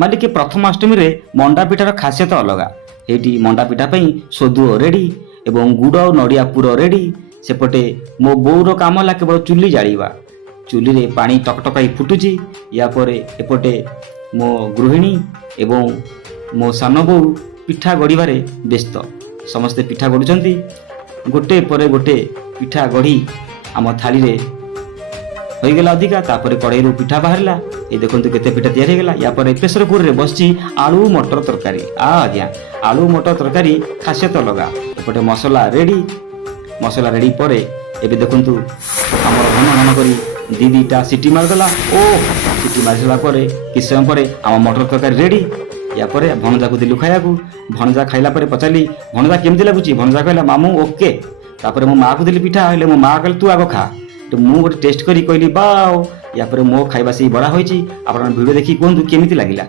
ମାଲିକେ ପ୍ରଥମାଷ୍ଟମୀରେ ମଣ୍ଡା ପିଠାର ଖାସିୟତ ଅଲଗା। ଏଇଠି ମଣ୍ଡା ପିଠା ପାଇଁ ସୋଦୁଅ ରେଡ଼ି ଏବଂ ଗୁଡ଼ ଆଉ ନଡ଼ିଆ ପୁର ରେଡ଼ି। ସେପଟେ ମୋ ବୋଉର କାମ ହେଲା କେବଳ ଚୁଲି ଜାଳିବା। ଚୁଲିରେ ପାଣି ଟକଟକାଇ ଫୁଟୁଛି। ୟା ପରେ ଏପଟେ ମୋ ଗୃହିଣୀ ଏବଂ ମୋ ସାନ ବୋଉ ପିଠା ଗଢ଼ିବାରେ ବ୍ୟସ୍ତ। ସମସ୍ତେ ପିଠା ଗଢ଼ୁଛନ୍ତି। ଗୋଟେ ପରେ ଗୋଟେ ପିଠା ଗଢ଼ି ଆମ ଥାଳିରେ ହୋଇଗଲା ଅଧିକା। ତାପରେ କଡ଼େଇରୁ ପିଠା ବାହାରିଲା। ଏ ଦେଖନ୍ତୁ କେତେ ପିଠା ତିଆରି ହେଇଗଲା। ୟା ପରେ ପ୍ରେସର କୁକରରେ ବସିଛି ଆଳୁ ମଟର ତରକାରୀ। ଆଜ୍ଞା, ଆଳୁ ମଟର ତରକାରୀ ଖାସିୟତ ଅଲଗା। ଏପଟେ ମସଲା ରେଡ଼ି। ମସଲା ରେଡ଼ି ପରେ ଏବେ ଦେଖନ୍ତୁ ଆମର ଘନ ଘନ କରି ଦିଟା ସିଟି ମାରିଦେଲା। ଓ ସିଟି ମାରି ସାରିଲା ପରେ କିଛି ସମୟ ପରେ ଆମ ମଟର ତରକାରୀ ରେଡ଼ି। ୟା ପରେ ଭଣଜାକୁ ଦେଲୁ ଖାଇବାକୁ। ଭଣଜା ଖାଇଲା ପରେ ପଚାରିଲି, ଭଣଜା କେମିତି ଲାଗୁଛି? ଭଣଜା କହିଲା, ମାମୁଁ ଓକେ। ତାପରେ ମୋ ମାଆକୁ ଦେଲି ପିଠା। ହେଲେ ମୋ ମାଆ କହିଲେ, ତୁ ଆଗ ଖା। ତ ମୁଁ ଗୋଟେ ଟେଷ୍ଟ କରି କହିଲି, ବାଓ। ୟା ପରେ ମୋ ଖାଇବା ସେଇ ବଢ଼ା ହୋଇଛି। ଆପଣ ଭିଡ଼ିଓ ଦେଖିକି କୁହନ୍ତୁ କେମିତି ଲାଗିଲା।